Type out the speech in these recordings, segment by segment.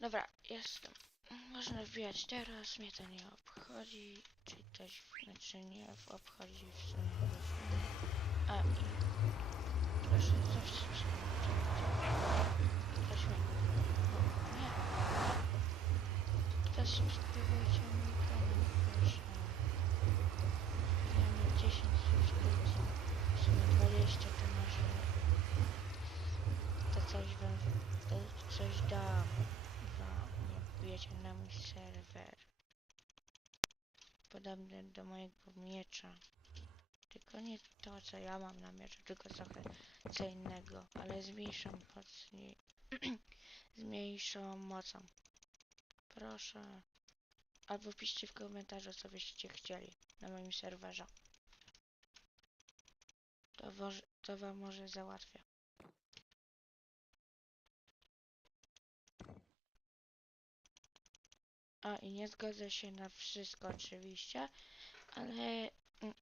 Dobra, jestem. Można wbijać teraz, mnie to nie obchodzi. Czy ktoś, znaczy nie obchodzi w sumie. A i proszę zawsze. O, nie. Zasubskrybujcie mój kanał, proszę. Ja mam 10 subskrypcji. W sumie 20 to może... To coś wam... To coś dam wam. Jak wbijecie na serwer. Podobny do mojego miecza. Tylko nie to, co ja mam na mieczu, tylko trochę co innego, ale z mniejszą z mniejszą mocą. Proszę. Albo piszcie w komentarzu, co byście chcieli na moim serwerze. To, to wam może załatwię. A i nie zgodzę się na wszystko oczywiście, ale mm,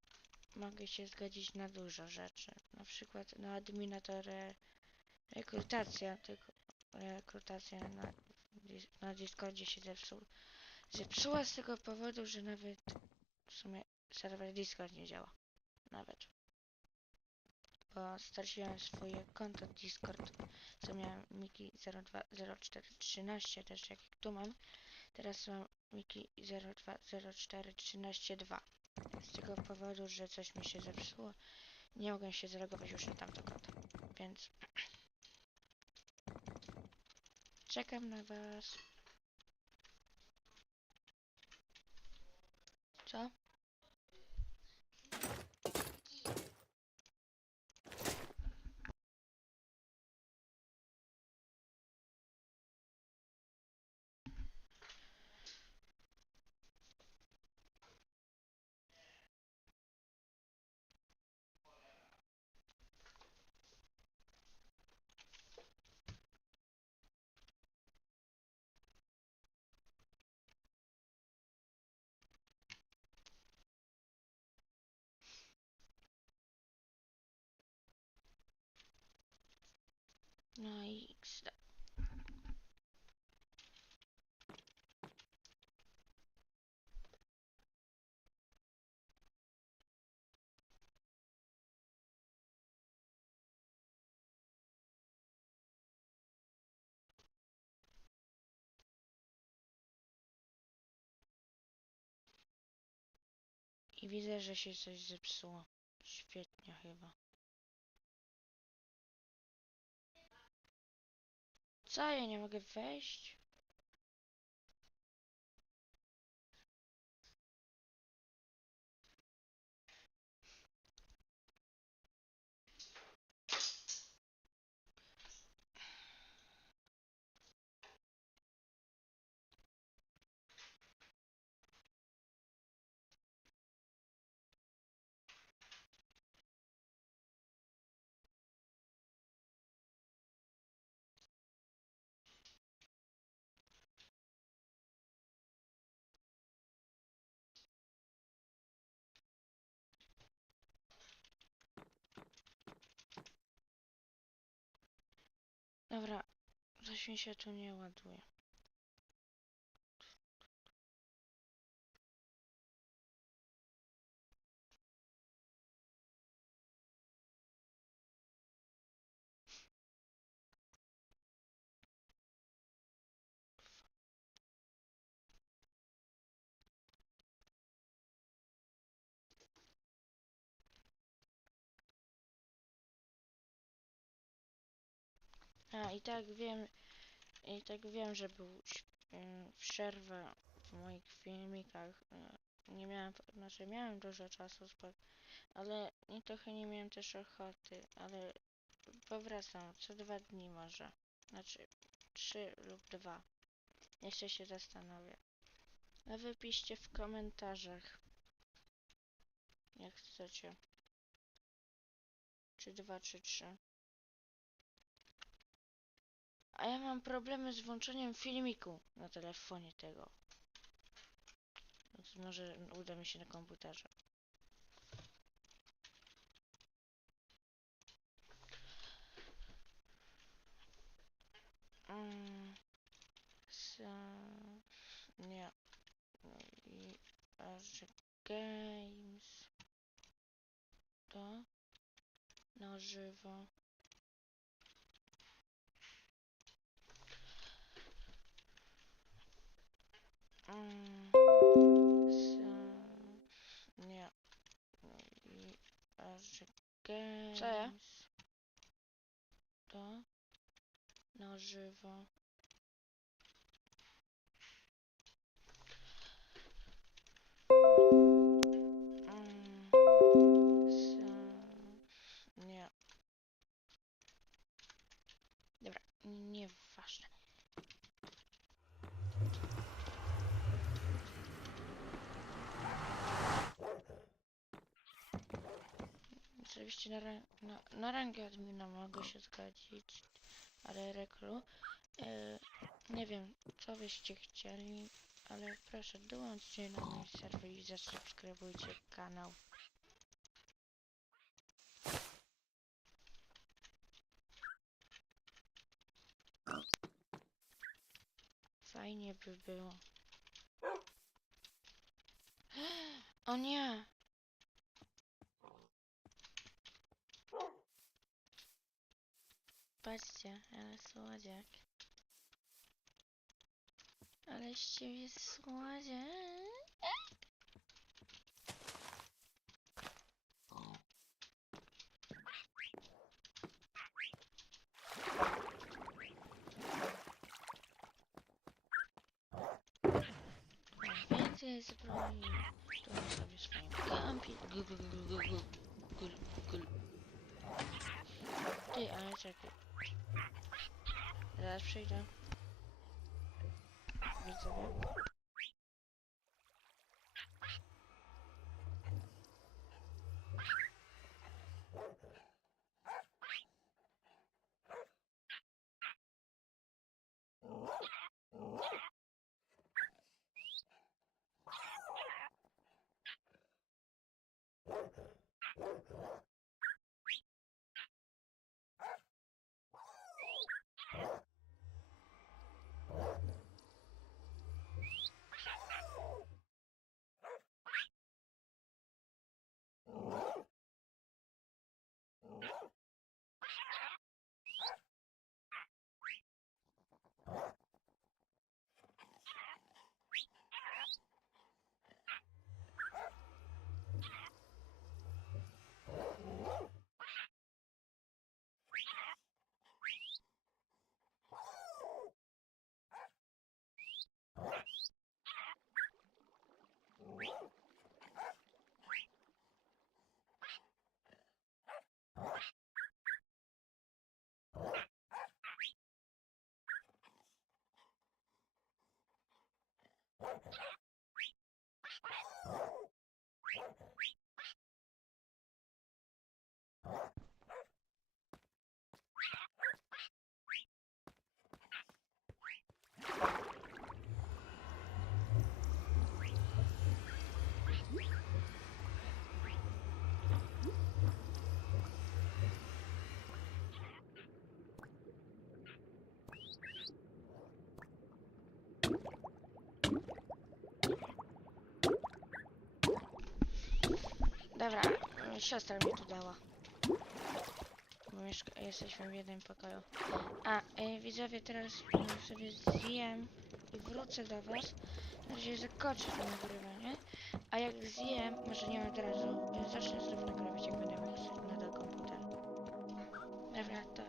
mogę się zgodzić na dużo rzeczy. Na przykład na adminatorę rekrutacja, tylko rekrutacja na, na Discordzie się zepsuł. Zepsuła z tego powodu, że nawet w sumie serwer Discord nie działa. Nawet. Bo straciłem swoje konto Discord, co miałem Miki 020413, też jak tu mam. Teraz mam Miki 020413.2. Z tego powodu, że coś mi się zepsuło, nie mogłem się zalogować już na tamto konto. Więc czekam na was. Co? No i XD. I widzę, że się coś zepsuło. Świetnie chyba. Co? Ja nie mogę wejść? Dobra, coś mi się tu nie ładuje. A i tak wiem, i tak wiem, że był ym, przerwa w moich filmikach. y, Nie miałem, znaczy miałem dużo czasu, ale nie trochę nie miałem też ochoty, ale powracam co dwa dni może. Znaczy trzy lub dwa. Jeszcze się zastanowię. A wy piszcie w komentarzach, jak chcecie. Czy dwa, czy trzy. A ja mam problemy z włączeniem filmiku na telefonie tego. Więc może uda mi się na komputerze. Mm, nie. No i Games. To na żywo. Mm, nie. No i Games. Co ja? To na żywo. Oczywiście na, na, na rangę admina mogę się zgodzić, ale rekru. E, nie wiem, co byście chcieli, ale proszę dołączcie na mój serwer i zasubskrybujcie kanał. Fajnie by było. O nie! Patrzcie, ale słodziak. Ale z ciebie słodziak. Więcej zbroi. Tu on sobie swoim kampi. Gul, gul, gul, gul, gul, czekaj. Zaraz przyjdę. Widzowie. Dobra, e, siostra mi tu dała. Mieszka jesteśmy w jednym pokoju. A, y, widzowie, teraz mm, sobie zjem i wrócę do was. Na razie zakończę to nagrywanie. A jak zjem, może nie od razu, zacznę znów nagrywać, jak będę mógł na do komputera. Dobra, to